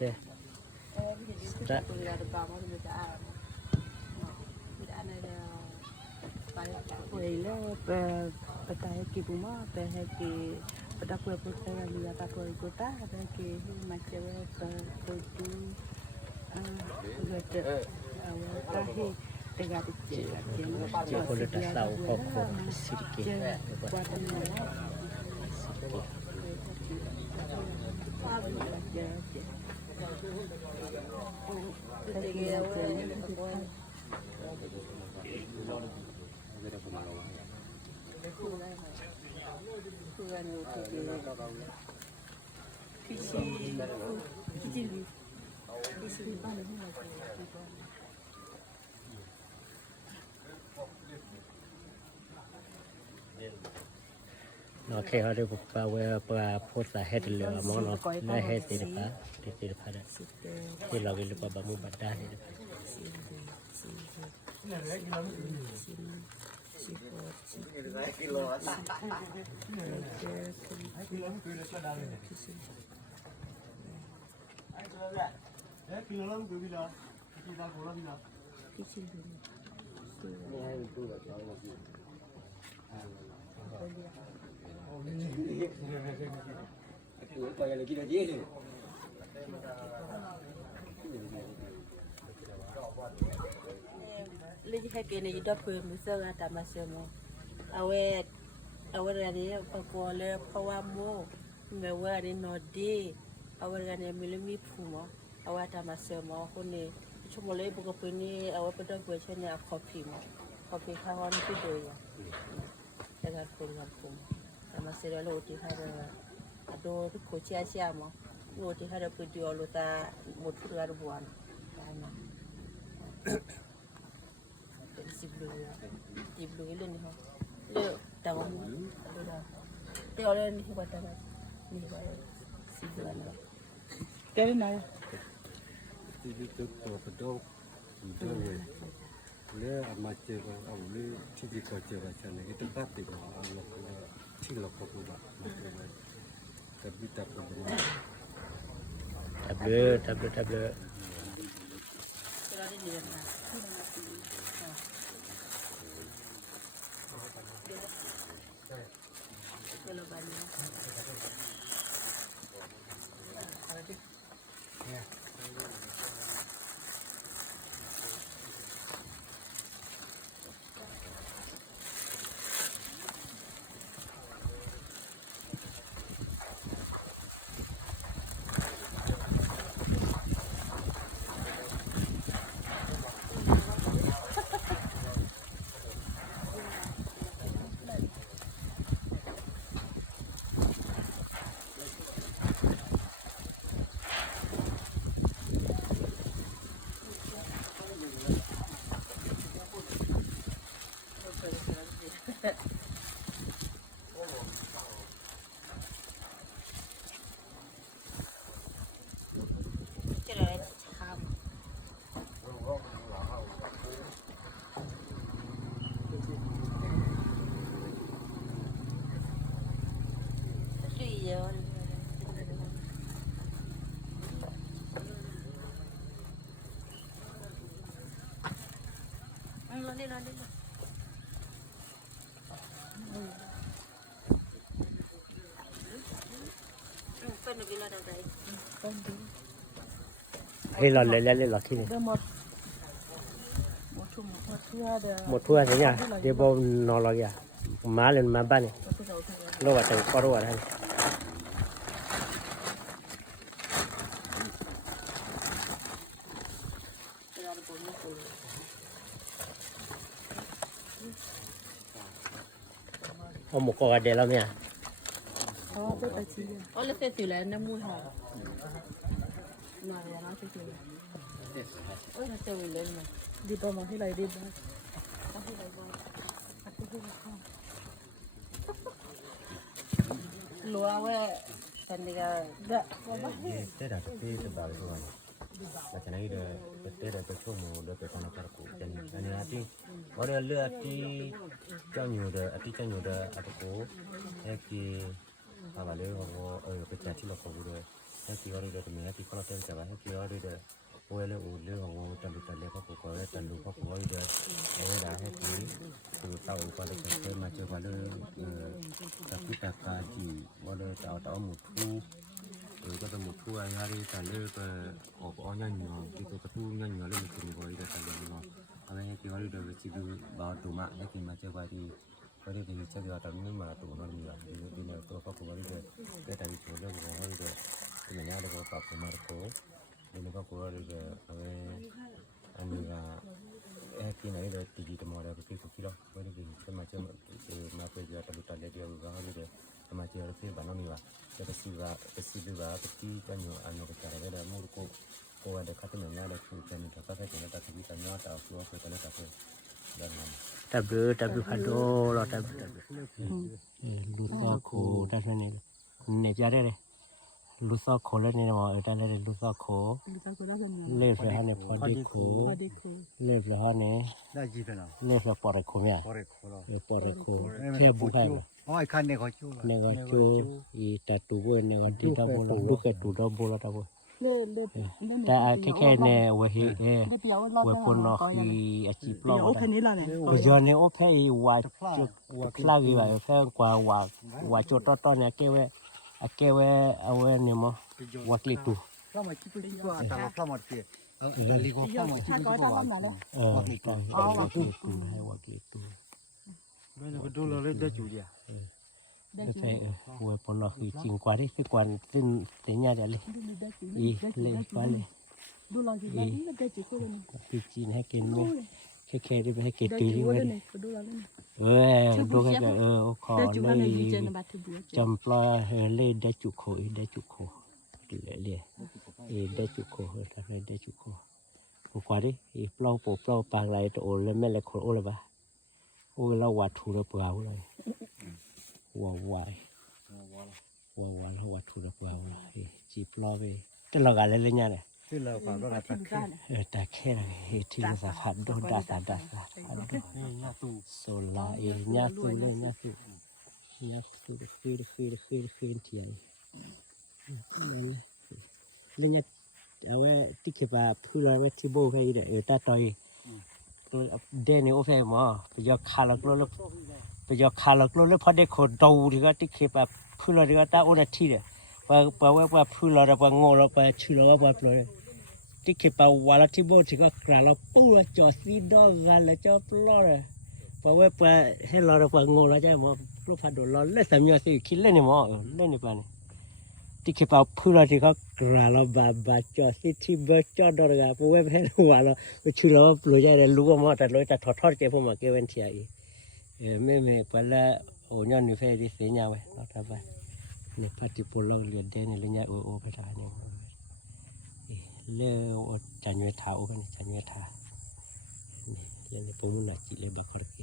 okay start Well, patay ki buma, patay ki patapur putera liya tapur kota, patay ki macam tu, gitu. Awal tahi tegak kecil, je boleh dah tahu kok sedikit buat mana? oke ada beberapa pola head le among no la head di depan ada di lagi lupa bangun badah di depan Lagi hak ini juga perlu misalnya tambah semua. Awet ni pakuale pawamu mewa ni nodi. Awet ni milimi puma. Awet tambah semua. Aku ni cuma lagi buka puni awet pada buatnya ni kopi mu. Kopi kawan tu ya. Jangan pun. Tambah semua lo ti ada tu koci asia mu. Lo ti ada video lo ta mutu ada buan. Di blue ini nih, le tahu le orang ni buat apa? Ni buat si bulan. Kali mana? Jadi tu pedok, le amace kalau le cici kerja macam ni itu pasti kalau Allah cilok kau buat. Tapi tak pernah. tablet Kalau ni dia nak. Kalau banyak. Lali. Pernah bila dah dah. Hela le la kini một thua thế nhá đi bao nó là kìa má lên má ban này nó vào thành có đâu ở đây ông một con gà lắm nha Oleh tu lah nak muha. Nah, yang aku tu. Oh, nak tahu lah. Di bawah ni lah di bawah. Luar we sandiga dah. Tera tapi sebab tu kan. Macam ni dia tera tu semua dia pesan aku. Dan nanti orang lihat di jangan ada aku. Eki apa le orang kerja di lokal tu. กี่วันเดือนมีกี่คนเราเต็มจะว่ากี่วันเดือนโอ้ยเลยโอ้เลยของเราจันทร์จันทร์เลยเขาปลูกเลยจันทร์ดูเขาปลูกเดือนเอาไว้ได้ให้กี่คือเต่าก็เลยเคยมาเจอว่าเลยตะกี้ตะกาจีว่าเลยเต่าหมูทูก็จะหมูทูอะไรนี่แต่เลยก็ออกอ้อยันยอที่ตัวกระทู้ยันยอเลยมันเป็นบ่อยแต่แต่เลยเนาะเอาไว้ให้กี่วันเดือนชีวิตบ่าวตัวมากให้กี่มาเจอว่าที่ก็ได้ดีเจอว่าตอนนี้มาตัวนั่นนี่แหละดีเนี่ยตัวเขาปลูกเดือนได้แต่ตัวเรื่องของเขาเดือนเป็นอย่างนี้เลยก็ปรับมาโคดีเนี่ยก็ปลูกเดือนเอาไว้อันนี้ก็ที่ไหนเลยตีดีตัวมอเลยก็คือเราไม่ได้กินจะมาเจอมาเป็นเดือนตะลุตะเลียเดียวก็เขาเดือนมาเจอเราที่บ้านน้องนี่ว่าจะไปซื้อว่าที่กันอยู่อันนี้ก็จะได้แล้วมูลก็ได้คัดตัวอย่างเลยคือจะมีถ้าไปถึงแล้วแต่ที่กันยอดแต่ตัวคือกันแล้วแต่เดินมาWพันโดเราลูซอโคได้ไหมเนี่ยจะได้เลยลูซอโคแล้วเนี่ยมาได้เลยลูซอโคเล่นเลยฮะเนี่ยพอดีโคเล่นเลยฮะเนี่ยได้จีเป็นอะไรเล่นเลยปอร์โคเนี่ยปอร์โคเทียบบุกให้มาอ๋อไอ้คันเนี่ยเขาชูเนี่ยก็ชูอีแต่ตัวเว้ยเนี่ยก็ที่ทับบุลูกแกตัวทับบุลทับบุแต่แค่เนี่ยว่าเฮ้ว่าปนนอกอีอาชีพเราเนี่ยย้อนเนี่ยโอเคว่าจุดคลากีว่าแค่กว่าจุดต้นเนี่ยแกเว้เอาไว้เนี่ยมั้งว่าคลิกตัวเรามาคิดดีกว่าแต่เรามาเปลี่ยนลีกว่าเรามาคิดดีกว่าว่าคลิกตัวว่าคลิกตัวให้ว่าคลิกตัวไม่ต้องดูเราเล่นได้จุดเดียวไม่ใช่ว่าปนนอกคือจริงกว่าที่คือกว่าซึ่งเสียเนี่ยเดี๋ยวเลยอีเลยไปเลยคือจีนให้กินไหมแค่ที่ไปให้กินตีนี่ไว้ดูแค่ขอเลยจำปลาเลยได้จุโคได้จุโคเลยได้จุโคทำไมได้จุโคกว่าดิปลาโปปลาปางไรตัวโอเลยแม่เลยคนโอเลยปะโอ้เราวัดถูเราเปล่าเลยว้าวเราวัดถูเราเปล่าเลยจีปลาไปแต่เราการเล่นเนี่ยที่เราฟังก็ได้แต่แค่ที่เราสัมผัสโดนดาสโซลาญาตูเลยญาตูคือเทียนเล่นเอาไว้ที่เก็บแบบพูดอะไรไว้ที่โบให้เดี๋ยวตาต่อยเดนิโอเฟมอ่ะไปยกขาหลักแล้วพอได้ขดดูที่ก็ที่เก็บแบบพูดอะไรก็ตาโอนาทีเดียวว่าพูดอะไรว่าโง่เราไปชื่อเราว่าปล่อยที่เก็บเอาวันละที่โบที่ก็กระเราปูเราจอดซีดอกกันแล้วจอดปล่อยเพราะว่าไปให้เราว่าโง่เราจะมาลูกพัดโดนเราเล่นสามยอดสิคิดเล่นนี่มั้งเล่นนี่ปะนี่ที่เก็บเอาพูดเราที่ก็กระเราบาจอดซีที่เบอร์จอดดอกกันเพราะว่าให้เราว่าเราชื่อเราว่าปล่อยจะได้รู้ว่ามั้งแต่เราจะทอดเจ้าพวกมันเก็บไว้ที่ไอ้ไม่ไปแล้วโอ้ยนี่เฟรดิเสียยาไว้เราทำไปเนี่ยพัดที่ปนเราเรียนเด่นเลยเนี่ยโอ้พระธาเนี่ยเลี้ยวจันเวทาโอ้กันจันเวทาเนี่ยเล่นในปุ่มหน้าจีเลยบักขรกี